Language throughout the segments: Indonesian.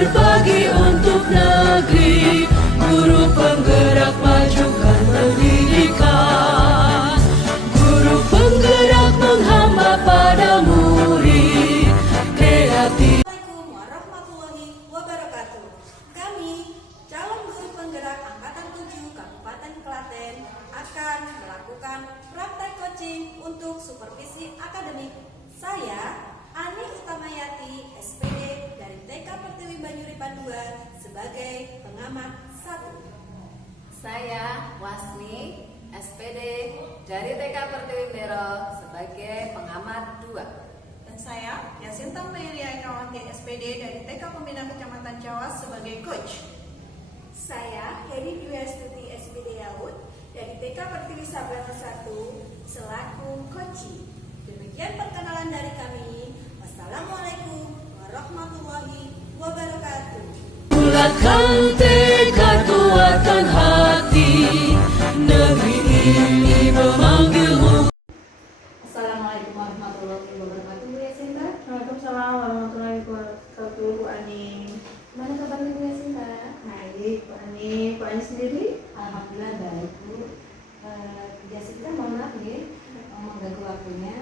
berbagi untuk negeri, guru penggerak majukan pendidikan, guru penggerak menghamba pada murid, kreatif. Assalamualaikum warahmatullahi wabarakatuh. Kami, calon guru penggerak Angkatan 7 Kabupaten Klaten, akan melakukan praktek coaching untuk supervisi akademik. Saya, Ani Utamayati, SPD dari TK Pertiwi Banyuripan 2 sebagai pengamat 1. Saya Wasmi, SPD dari TK Pertiwi Mero sebagai pengamat 2. Dan saya Yasinta Mairia Ekawati, SPD dari TK Pembina Kecamatan Cawas sebagai coach. Saya Heri Dwi Astuti, SPD Yaud dari TK Pertiwi Sabana 1 selaku coaching. Demikian perkenalan dari kami. Wassalamualaikum warahmatullahi wabarakatuh. Bulatkan tekad, kuatkan hati, negeri ini memanggilmu. Assalamualaikum warahmatullahi wabarakatuh, Bu Yasinta. Waalaikumsalam warahmatullahi wabarakatuh, Bu Ani. Gimana kabarnya Bu Yasinta? Baik, Bu Ani. Bu Ani sendiri? Alhamdulillah baik Bu. Bu Yasinta mohon maaf ya, mengganggu waktunya.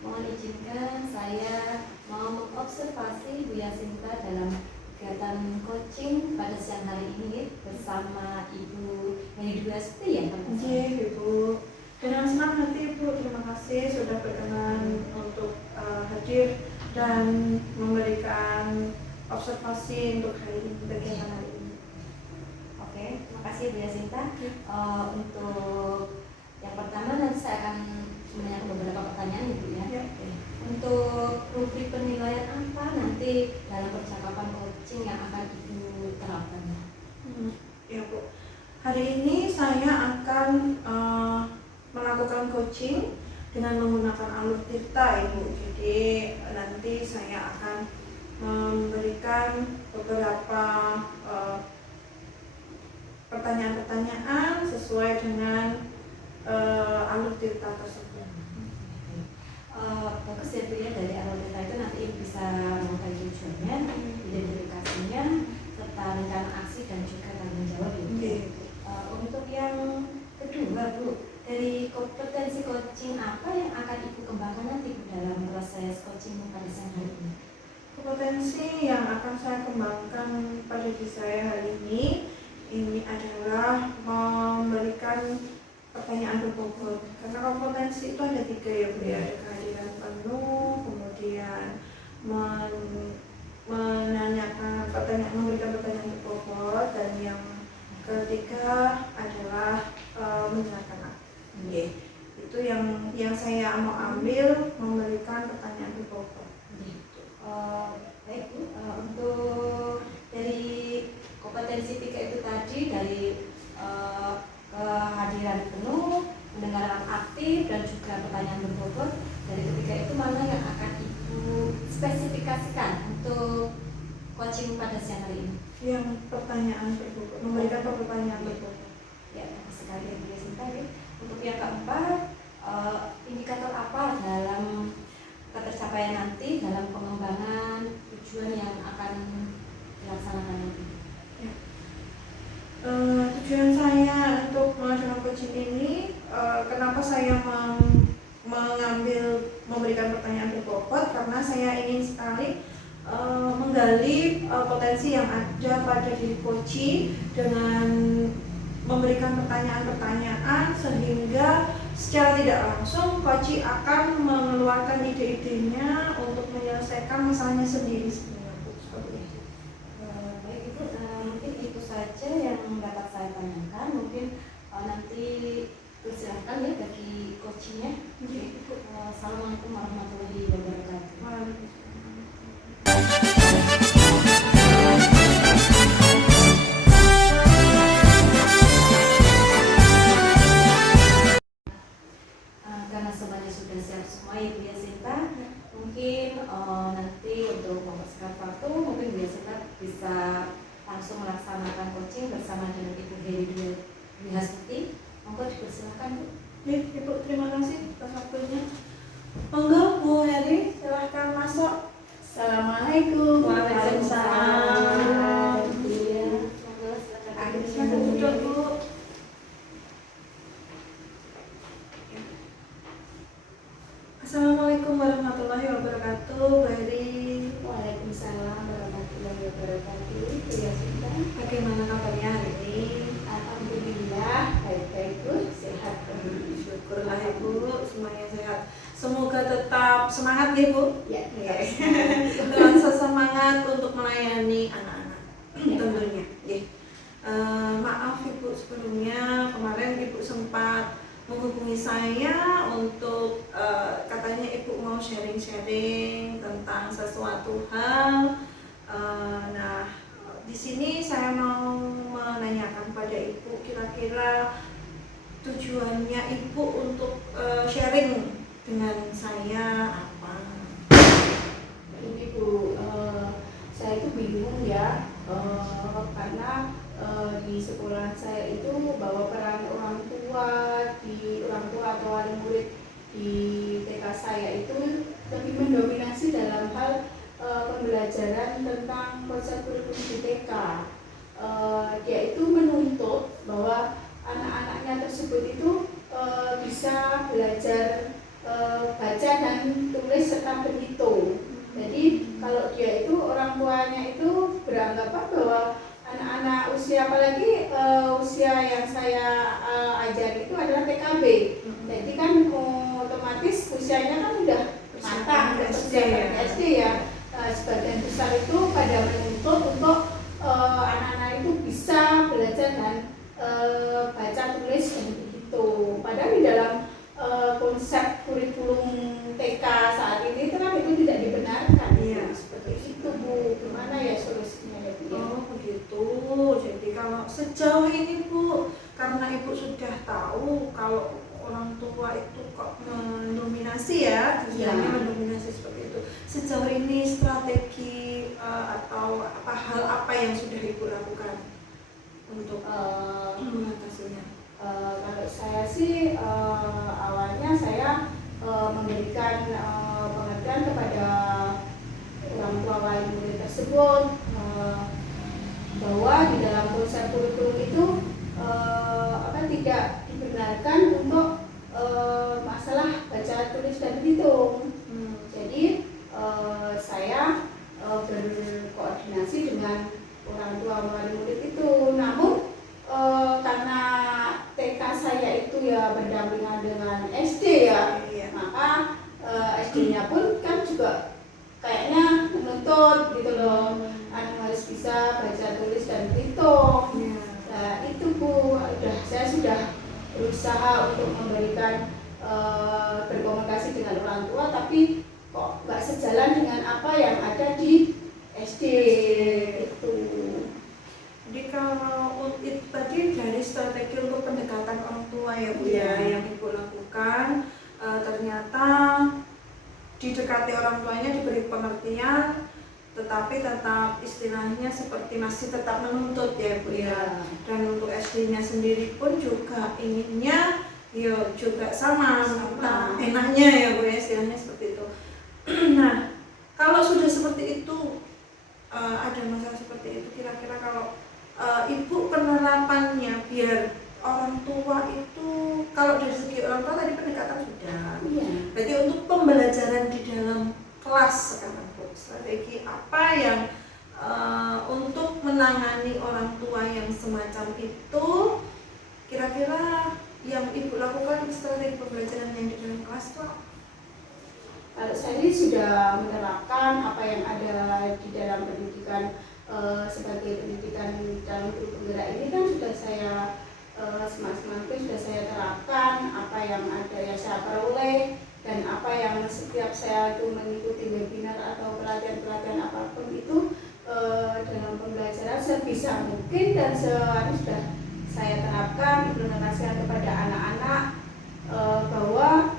Mohon izinkan saya mau mengobservasi Bu Yasinta dalam kegiatan coaching pada siang hari ini bersama Ibu Heri Dwi Astuti ya, Pak? Iya, Ibu. Dengan senang hati, Ibu. Terima kasih sudah berkenan untuk hadir dan memberikan observasi untuk hari ini, kegiatan hari ini. Oke, terima kasih Bu Yasinta. Untuk yang pertama nanti saya akan menanyakan beberapa pertanyaan Ibu ya. Ya. Oke. Untuk rubrik penilaian apa nanti dalam percakapan coaching yang akan Ibu terapkan? Ya, Bu. Hari ini saya akan melakukan coaching dengan menggunakan alur tirta, Ibu. Jadi nanti saya akan memberikan beberapa pertanyaan-pertanyaan sesuai dengan alur tirta tersebut. Bagus ya Bu ya, dari alur tirta itu nanti Ibu bisa mengetahui tujuannya, identifikasinya, serta rencana aksi dan juga tanggung jawab Ibu. Untuk yang kedua Bu, dari kompetensi coaching apa yang akan Ibu kembangkan nanti Bu dalam proses coaching pada siang hari ini? Kompetensi yang akan saya kembangkan pada diri saya hari ini adalah memberikan pertanyaan berbobot. Karena kompetensi itu ada 3 ya Bu ya, ada kehadiran penuh, kemudian menanyakan pertanyaan, memberikan pertanyaan berbobot, dan yang ketiga adalah menjelaskan. Itu yang saya mau ambil, memberikan pertanyaan berbobot. Baik Bu, untuk dari kompetensi 3 itu tadi, dari kehadiran penuh, pendengaran aktif, dan juga pertanyaan berbobot, dari ketiga itu mana yang akan Ibu spesifikasikan untuk coaching pada siang hari ini? Yang pertanyaan berbobot, memberikan pertanyaan berbobot. Ya, bagus sekali ya Bu Yasinta ya. Untuk yang keempat, indikator apa dalam ketercapaian nanti dalam pengembangan tujuan yang akan dilaksanakan nanti? Ya. Tujuan saya untuk melakukan coaching ini, kenapa saya memberikan pertanyaan berbobot, karena saya ingin sekali menggali potensi yang ada pada diri coach dengan memberikan pertanyaan-pertanyaan, sehingga secara tidak langsung coach akan mengeluarkan ide-idenya untuk menyelesaikan masalahnya sendiri sebenarnya. Seperti itu. Baik Ibu, mungkin itu saja yang dapat saya tanyakan. Mungkin nanti persilahkan ya bagi coachingnya. Assalamualaikum warahmatullahi wabarakatuh. Karena semuanya sudah siap semua ya Bu Yasinta, mungkin nanti untuk mempersingkat waktu, mungkin Bu Yasinta bisa langsung melaksanakan coaching bersama dengan Ibu Heri Dwi Astuti. Monggo dipersilakan Bu. Ibu, terima kasih atas waktunya. Monggo Bu Heri, silahkan masuk. Assalamualaikum. Waalaikumsalam. Assalamualaikum warahmatullahi wabarakatuh, Bu Eri. Waalaikumsalam warahmatullahi wabarakatuh. Bu Yasinta, Bagaimana kabarnya hari ini? alhamdulillah baik-baik Bu, sehat. Syukurlah ya Bu, semuanya sehat. Semoga tetap semangat ya Bu. Ya, Dengan semangat untuk melayani anak-anak tentunya. Maaf Ibu sebelumnya, kemarin Ibu sempat menghubungi saya untuk katanya Ibu mau sharing-sharing tentang sesuatu hal. Nah, di sini saya mau menanyakan pada Ibu kira-kira tujuannya Ibu untuk sharing dengan saya apa? Ini Bu, saya itu bingung ya, karena di sekolah saya itu bahwa peran orang tua atau wali murid di TK saya itu lebih mendominasi dalam hal pembelajaran tentang konsep kurikulum di TK. Dia itu menuntut bahwa anak-anaknya tersebut itu bisa belajar baca dan tulis serta berhitung. Jadi kalau dia itu orang tuanya itu beranggapan bahwa anak-anak usia apalagi usia yang saya ajari itu adalah TKB. Jadi kan otomatis usianya kan udah matang, SD ya. Sebagian besar itu pada menuntut untuk anak-anak itu bisa belajar dan baca tulis dan berhitung. Padahal di dalam konsep kurikulum TK saat ini itu kan itu tidak dibenarkan. Iya, Seperti itu Bu. Gimana ya solusinya ya Bu? Oh begitu. Jadi kalau sejauh ini Bu, karena Ibu sudah tahu kalau orang tua itu kok mendominasi ya, istilahnya mendominasi seperti itu. Sejauh ini strategi atau hal apa yang sudah Ibu lakukan untuk mengatasinya? Kalau saya sih awalnya saya memberikan pengertian kepada orang tua wali murid tersebut bahwa di dalam konsep kurikulum itu tidak dibenarkan untuk masalah baca tulis dan berhitung. Jadi saya berkoordinasi dengan orang tua wali murid itu, namun karena TK saya itu ya berdampingan dengan SD ya, maka SD-nya pun kan juga kayaknya menuntut gitu loh, harus bisa baca tulis dan berhitung. Nah itu Bu, saya sudah berusaha untuk memberikan berkomunikasi dengan orang tua, tapi kok nggak sejalan dengan apa yang ada di SD itu. Jadi kalau itu tadi dari strategi untuk pendekatan orang tua ya Bu ya, yang Ibu lakukan, ternyata didekati orang tuanya, diberi pengertian, tetapi tetap istilahnya seperti masih tetap menuntut ya Bu ya. Dan untuk SD-nya sendiri pun juga inginnya ya juga sama. Nah, enaknya ya Bu ya, istilahnya seperti itu. Nah, kalau sudah seperti itu, ada masalah seperti itu, kira-kira kalau Ibu penerapannya biar orang tua itu, kalau dari segi orang tua tadi pendekatan sudah. Berarti untuk pembelajaran di dalam kelas sekarang Bu, strategi apa yang untuk menangani orang tua yang semacam itu, kira-kira yang Ibu lakukan strategi pembelajaran yang di dalam kelas itu apa? Kalau saya ini sudah menerapkan apa yang ada di dalam pendidikan sebagai pendidikan dalam guru penggerak ini kan sudah saya semaksimal sudah saya terapkan apa yang ada yang saya peroleh dan apa yang setiap saya itu mengikuti webinar atau pelatihan-pelatihan apapun itu dalam pembelajaran sebisa mungkin dan sudah saya terapkan implementasikan kepada anak-anak bahwa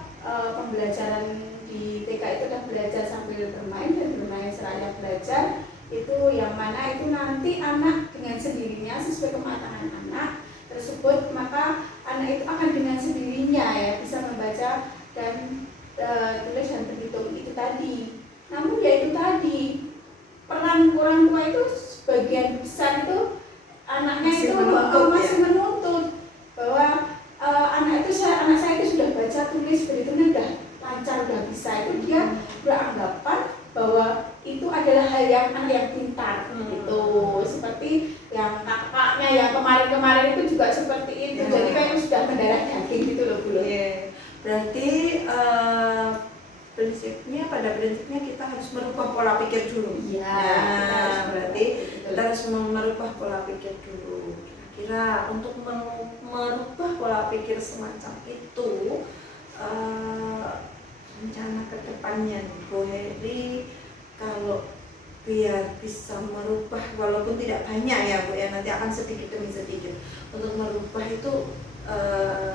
pembelajaran di TK itu adalah belajar sambil bermain dan bermain seraya belajar, itu yang mana itu nanti anak dengan sendirinya sesuai kematangan anak tersebut, maka anak itu akan dengan sendirinya ya bisa membaca dan tulis dan berhitung itu tadi. Namun ya itu tadi peran orang tua itu sebagian besar itu anaknya masih menuntut bahwa anak saya itu sudah baca tulis berhitungnya udah lancar, udah bisa pada prinsipnya kita harus merubah pola pikir dulu. Iya, Nah, berarti kita harus merubah pola pikir dulu. Kira-kira untuk merubah pola pikir semacam itu, rencana kedepannya nih, Bu Heri, kalau biar bisa merubah walaupun tidak banyak ya Bu ya, nanti akan sedikit demi sedikit untuk merubah itu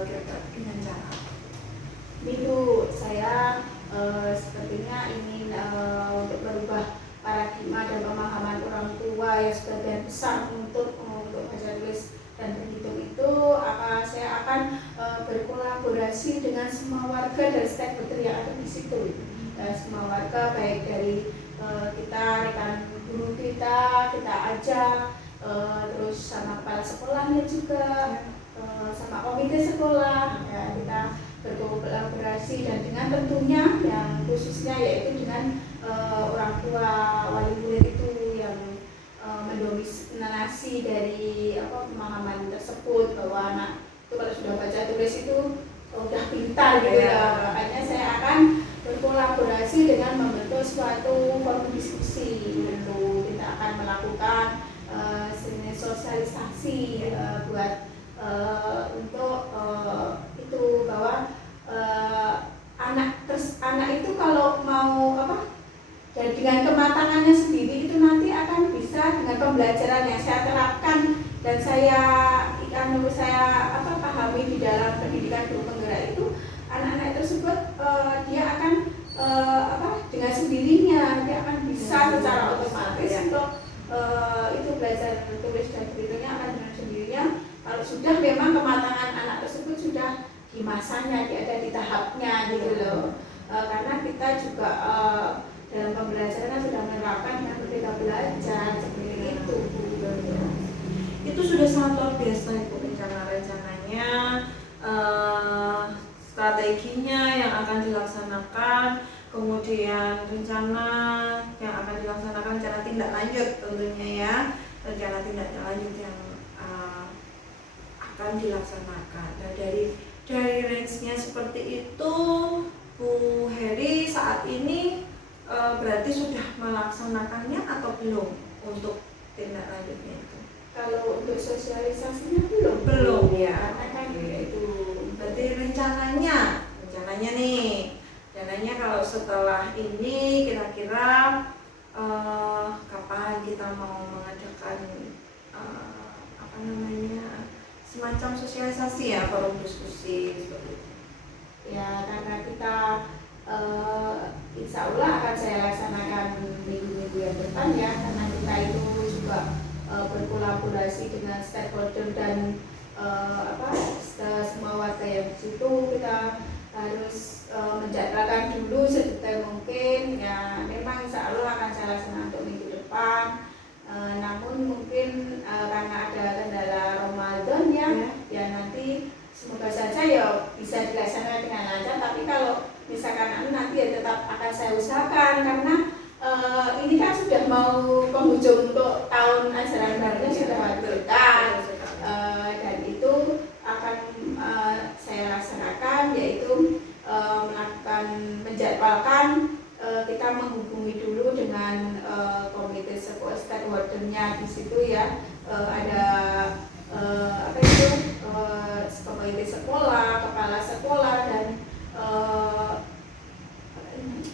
kira-kira dengan cara apa? Itu saya sepertinya ingin untuk merubah paradigma dan pemahaman orang tua yang sebagian besar untuk baca tulis dan berhitung itu. Saya akan berkolaborasi dengan semua warga dari stakeholder yang ada di situ. Semua warga baik dari kita rekan guru kita ajak, terus sama kepala sekolahnya juga, sama komite sekolah ya, kita berkolaborasi dan dengan tentunya yang khususnya yaitu dengan orang tua wali murid itu yang mendominasi dari pemahaman tersebut, bahwa anak itu kalau sudah baca tulis itu udah pintar gitu ya. Makanya saya akan berkolaborasi dengan membentuk suatu forum diskusi gitu. Kita akan melakukan sosialisasi buat untuk itu bahwa anak itu kalau mau dan dengan kematangannya sendiri itu nanti akan bisa dengan pembelajaran yang saya terapkan dan saya pahami di dalam pendidikan guru penggerak itu, anak-anak tersebut dia akan dengan sendirinya dia akan bisa secara otomatis untuk itu belajar tulis dan berhitungnya akan dengan sendirinya kalau sudah memang kematangan anak tersebut sudah di masanya, dia ada di tahapnya gitu loh. Karena kita juga dalam pembelajaran sudah menerapkan dengan berbeda belajar seperti itu. Itu sudah sangat luar biasa Ibu, rencana-rencananya, strateginya yang akan dilaksanakan, kemudian rencana yang akan dilaksanakan, rencana tindak lanjut tentunya ya, rencana tindak lanjut yang akan dilaksanakan. Dan dari range-nya seperti itu, Bu Heri saat ini berarti sudah melaksanakannya atau belum untuk tindak lanjutnya itu? Kalau untuk sosialisasinya belum ya. Karena kan itu berarti rencananya kalau setelah ini kira-kira kapan kita mau mengadakan semacam sosialisasi ya, forum diskusi seperti itu. Ya, karena kita insya Allah akan saya laksanakan minggu-minggu yang depan ya, karena kita itu juga berkolaborasi dengan stakeholder dan semua warga yang di situ. Kita harus menjadwalkan dulu sedetail mungkin ya. Memang insya Allah akan saya laksanakan untuk minggu depan. Namun mungkin karena ada kendala Ramadan ya nanti semoga saja ya bisa dilaksanakan dengan lancar. Tapi kalau misalkan nanti ya tetap akan saya usahakan, karena ini kan sudah mau penghujung untuk tahun ajaran barunya sudah dekat, dan itu akan saya laksanakan, yaitu menjadwalkan kita menghubungi dulu dengan komite stakeholdernya di situ ya, ada komite sekolah, kepala sekolah dan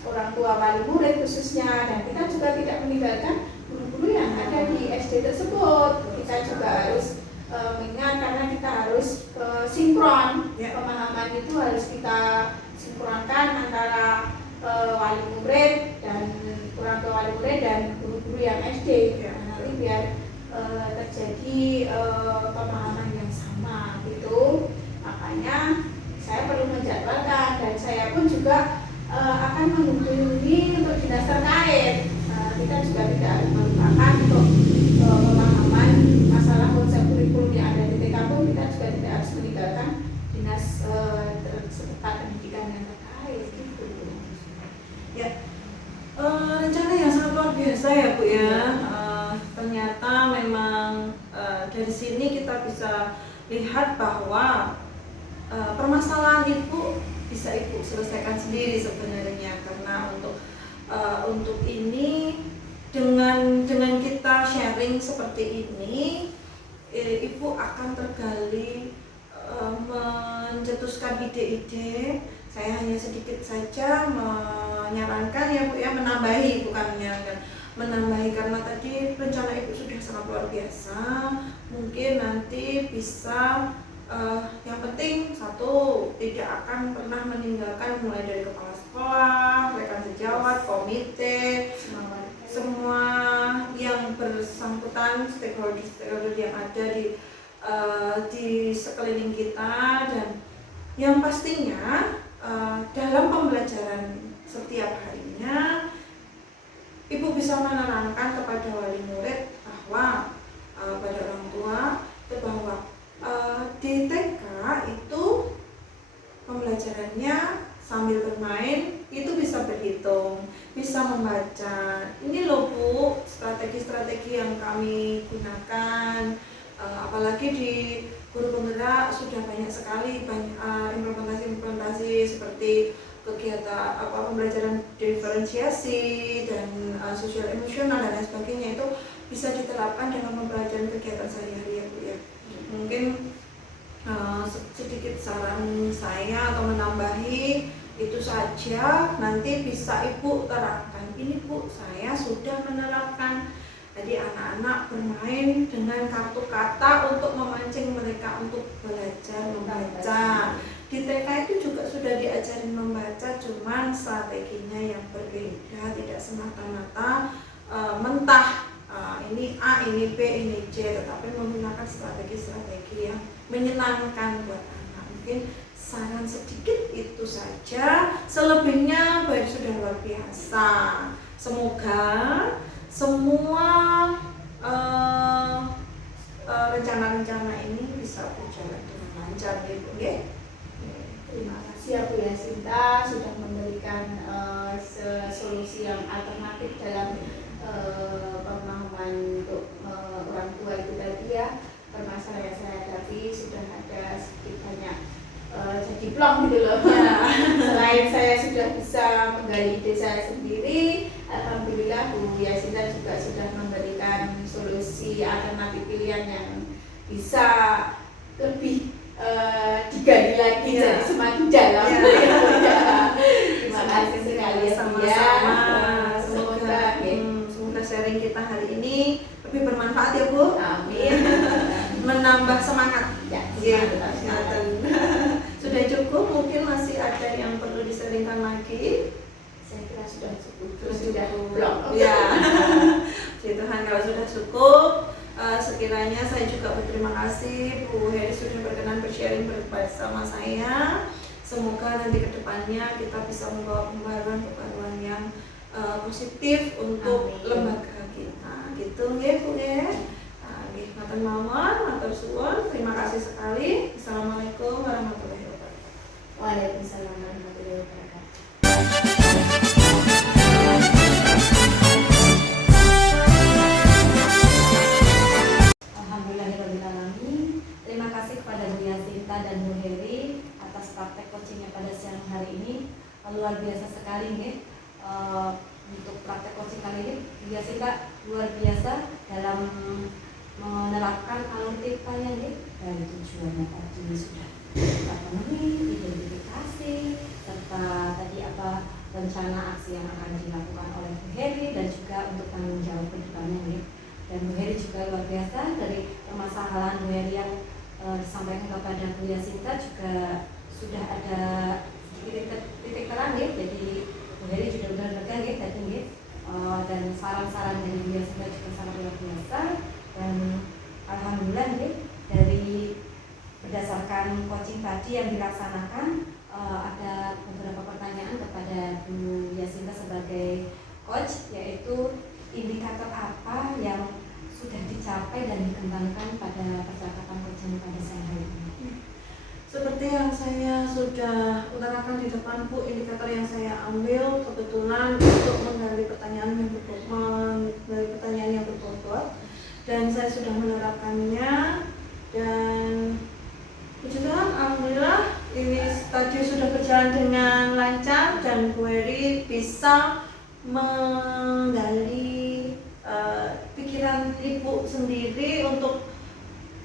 orang tua wali murid khususnya, dan kita juga tidak meninggalkan guru-guru yang ada di SD tersebut. Kita juga harus mengingat, karena kita harus sinkron, pemahaman itu harus kita sinkronkan antara wali murid dan orang tua wali murid dan guru-guru yang SD. Nanti biar terjadi pemahaman yang sama gitu. Makanya saya perlu menjadwalkan, dan saya pun juga akan menghubungi untuk dinas terkait. Kita juga tidak melupakan untuk pemahaman masalah konsep kurikulum yang ada di TK pun kita juga tidak harus meninggalkan dinas setempat pendidikan yang terkait gitu. Ya, rencana yang sangat luar biasa ya Bu ya. Ternyata memang dari sini kita bisa lihat bahwa permasalahan itu bisa Ibu selesaikan sendiri sebenarnya, karena untuk untuk ini dengan kita sharing seperti ini, Ibu akan tergali mencetuskan ide-ide. Saya hanya sedikit saja menyarankan ya Bu ya, menambahi, bukan menyarankan, menambahi, karena tadi rencana Ibu sudah sangat luar biasa. Mungkin nanti bisa yang penting satu, tidak akan pernah meninggalkan, mulai dari kepala sekolah, rekan sejawat, komite, semua yang bersangkutan, stakeholder yang ada di sekeliling kita. Dan yang pastinya dalam pembelajaran setiap harinya, Ibu bisa menerangkan kepada wali murid bahwa pada orang tua bahwa di TK itu pembelajarannya sambil bermain itu bisa berhitung, bisa membaca. Ini loh Bu, strategi-strategi yang kami gunakan. Apalagi di guru penggerak sudah banyak sekali implementasi seperti kegiatan pembelajaran diferensiasi dan sosial emosional dan lain sebagainya, itu bisa diterapkan dalam pembelajaran kegiatan sehari-hari ya Bu ya. Mungkin sedikit saran saya atau menambahi itu saja, nanti bisa Ibu terapkan. Ini Bu, saya sudah menerapkan. Jadi anak-anak bermain dengan kartu kata untuk memancing mereka untuk belajar membaca. Di TK itu juga sudah diajarin membaca, cuman strateginya yang berbeda, tidak semata-mata mentah ini A, ini B, ini C, tetapi menggunakan strategi-strategi yang menyenangkan buat anak. Mungkin saran sedikit itu saja, selebihnya baik sudah luar biasa. Semoga semua rencana-rencana ini bisa berjalan dengan lancar ya Bu ya. Terima kasih ya Bu Yasinta sudah memberikan solusi yang alternatif dalam pemahaman untuk orang tua itu tadi ya. Permasalahan yang saya hadapi sudah ada sedikit banyak jadi plong gitu loh ya. Selain saya sudah bisa menggali ide saya sendiri, alhamdulillah Bu Yasinta juga sudah memberikan solusi alternatif pilihan yang bisa lebih digali lagi ya, jadi semakin dalam ya. Terima kasih sekali ya Sama-sama. Semoga semoga sharing kita hari ini lebih bermanfaat ya Bu. amin. Menambah semangat Ya, semangat. Sudah cukup, mungkin masih ada yang perlu diseringkan lagi. saya kira sudah cukup. Sudah blok. ya. Puji Tuhan kalau sudah cukup. Sekiranya saya juga berterima kasih Bu Heri sudah berkenan bersharing bersama saya. Semoga nanti kedepannya kita bisa membawa pembaruan yang positif untuk Amin. lembaga kita. Gitu ya Bu ya. Matur mawon, matur suwun. Terima kasih sekali. Assalamualaikum warahmatullahi wabarakatuh. Waalaikumsalam warahmatullahi wabarakatuh. Alhamdulillahirrahmanirrahim. Terima kasih kepada Bu Yasinta dan Bu Heri atas praktek coachingnya pada siang hari ini. Luar biasa sekali nih. Untuk praktek coaching kali ini Bu Yasinta luar biasa dalam menerapkan alur tipanya nih. Dari tujuannya tadi sudah terpenuhi, identifikasi, serta tadi apa rencana aksi yang akan dilakukan oleh Bu Heri dan juga untuk tanggung jawab ke depannya nih. Dan Bu Heri juga luar biasa dari permasalahan Bu Heri yang disampaikan kepada Bu Yasinta juga sudah ada titik terang ya. Jadi Bu Heri juga benar-benar ya tadi ya. Dan saran-saran dari Bu Yasinta juga sangat luar biasa. Dan alhamdulillah nih dari berdasarkan coaching tadi yang dilaksanakan ada beberapa pertanyaan kepada Bu Yasinta sebagai coach, yaitu indikator apa yang sudah dicapai dan dikembangkan pada percakapan coaching pada siang hari ini. Seperti yang saya sudah utarakan di depan Bu, indikator yang saya ambil kebetulan untuk menggali pertanyaan yang berbobot dan saya sudah menerapkannya, dan puji Tuhan alhamdulillah ini tadi sudah berjalan dengan lancar dan Bu Heri bisa menggali pikiran ibu sendiri untuk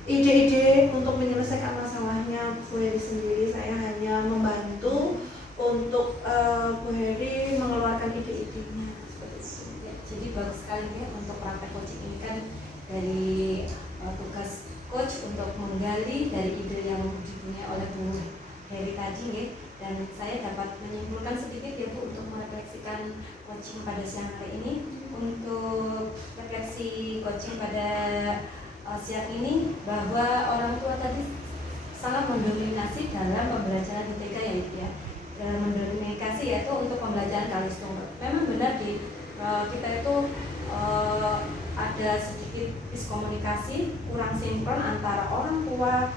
ide-ide untuk menyelesaikan masalahnya Bu Heri sendiri. Saya hanya membantu untuk Bu Heri mengeluarkan ide-idenya seperti itu. Ya, jadi bagus sekali ya untuk praktek coaching ini kan dari tugas coach untuk menggali dari ide yang dipunyai oleh Bu Heri tadi ya. Dan saya dapat menyimpulkan sedikit ya Bu untuk merefleksikan coaching pada siang hari ini. Untuk refleksi coaching pada siang ini bahwa orang tua tadi sangat mendominasi dalam pembelajaran TK ya Ibu ya. Dalam mendominasi yaitu untuk pembelajaran Kalistung. Memang benar di kita itu ada sedikit miskomunikasi, kurang sinkron antara orang tua,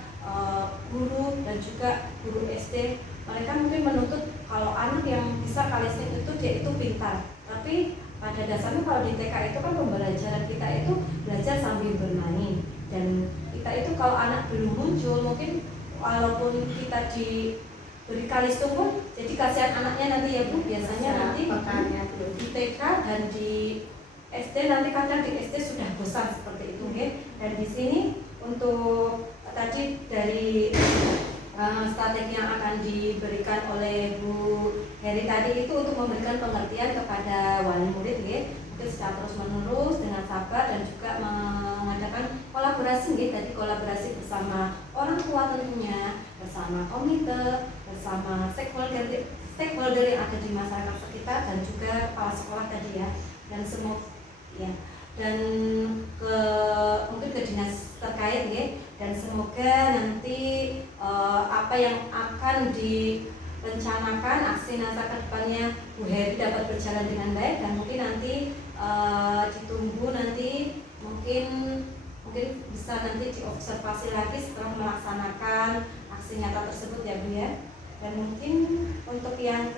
guru dan juga guru SD. Mereka mungkin menuntut kalau anak yang bisa Kalistung itu dia itu pintar. Tapi pada dasarnya kalau di TK itu kan pembelajaran kita itu belajar sambil bermain. Dan kita itu kalau anak belum muncul mungkin walaupun kita diberi Kalistung pun jadi kasihan anaknya nanti ya Bu. Biasanya nanti di TK dan di SD nanti kadang di SD sudah bosan seperti itu ya. Dan di sini untuk tadi dari strategi yang akan diberikan oleh Bu Heri tadi itu untuk memberikan pengertian kepada wali murid ya. Mungkin secara terus menerus dengan sabar dan juga mengadakan kolaborasi ya. Tadi kolaborasi bersama orang tua tentunya, bersama komite, bersama stakeholder yang ada di masyarakat sekitar dan juga kepala sekolah tadi ya. Dan semua ya, dan mungkin ke dinas terkait ya. Dan semoga nanti apa yang akan direncanakan aksi Natal ke depannya Bu Heri dapat berjalan dengan baik. Dan mungkin nanti ditunggu nanti mungkin bisa nanti diobservasi lagi setelah melaksanakan aksi nyata tersebut ya Bu ya. Dan mungkin untuk yang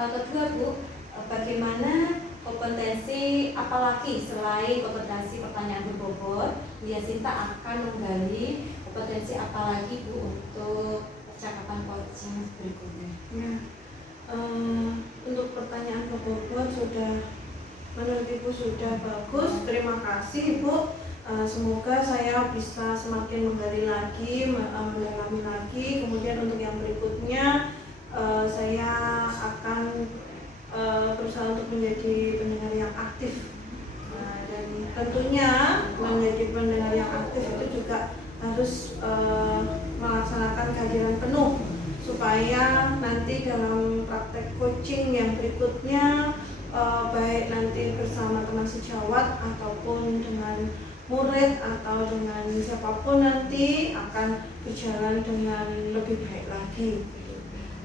kedua Bu, bagaimana kompetensi apalagi selain kompetensi pertanyaan berbobot, Bu Yasinta akan menggali kompetensi apalagi Bu untuk percakapan coaching berikutnya. Ya, untuk pertanyaan berbobot sudah menurut Ibu sudah bagus. Terima kasih Ibu. Semoga saya bisa semakin menggali lagi, mendalami lagi. Kemudian untuk yang berikutnya saya akan berusaha untuk menjadi pendengar yang aktif. Dan tentunya menjadi pendengar yang aktif itu juga harus melaksanakan kehadiran penuh supaya nanti dalam praktek coaching yang berikutnya baik nanti bersama teman sejawat ataupun dengan murid atau dengan siapapun nanti akan berjalan dengan lebih baik lagi.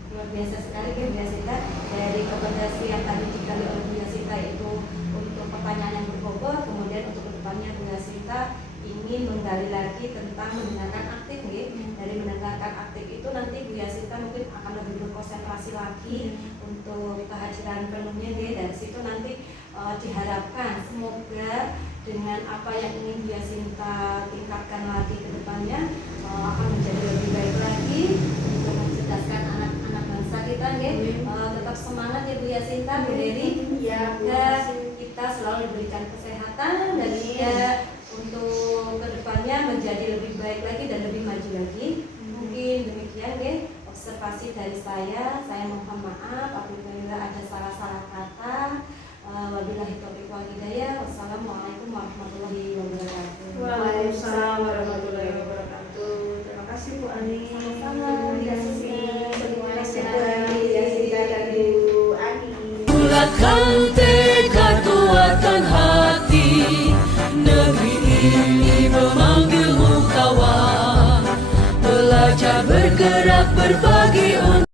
Luar biasa sekali Bu Yasinta. Dari kompetensi yang tadi digali oleh Bu Yasinta itu untuk pertanyaan yang berbobot, kemudian untuk kedepannya Bu Yasinta ingin menggali lagi tentang mendengarkan aktif nih. Dari mendengarkan aktif itu nanti Bu Yasinta mungkin akan lebih berkonsentrasi lagi untuk kehadiran penuhnya nih. Dari situ nanti diharapkan semoga dengan apa yang ingin Bu Yasinta tingkatkan lagi ke depannya akan menjadi lebih baik lagi untuk mencerdaskan anak-anak bangsa kita ya. Tetap semangat ya Bu Yasinta, Bu Heri. Semoga kita selalu diberikan kesehatan dan juga untuk kedepannya menjadi lebih baik lagi dan lebih maju lagi. Mungkin demikian ya observasi dari saya. Saya mohon maaf apabila ada salah-salah kata. Wabillahi taufiq wal hidayah. Wassalamualaikum warahmatullahi wabarakatuh. Waalaikumsalam warahmatullahi wabarakatuh. Terima kasih Bu Ani. Sama-sama, Bu Yasinta. Terima kasih Bu Yasinta dan Bu Ani. Bulatkan tekad, kuatkan hati. Negeri ini memanggilmu kawan. Belajar bergerak berbagi